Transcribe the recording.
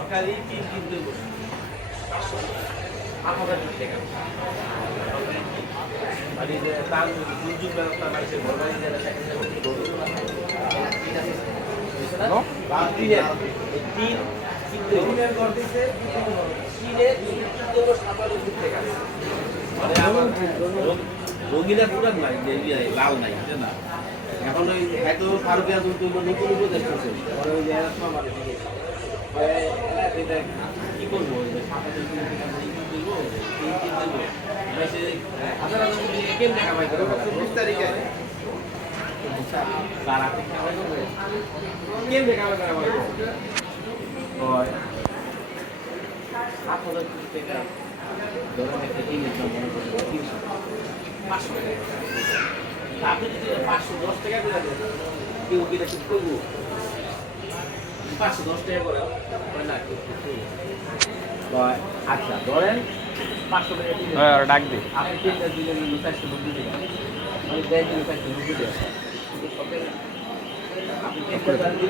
সরকারি টিম কিন্তু 8,000 টাকা মানে যে তার দুর্যোগ ব্যবস্থা মানে ঘরবাড়ি যারা রঙিনা পুরান নাই লাল নাই না এখন ওই হয়তো ফারুকিয়া নতুন উপদেশ করছে ওই যে কি করবো কেন দেখা পাই 20 তারিখে তারা কেন দেখা পাই 7,000 টাকা ধরেন একটা কিনে আপনি যদি 510 টাকা করে দেন কেউ কিনা ঠিক করবো 510 টাকা করে না আচ্ছা ধরেন 500 টাকা ডাক দিই আপনি 3 দিলেন 490 টাকা মানে 490 টাকা আপনি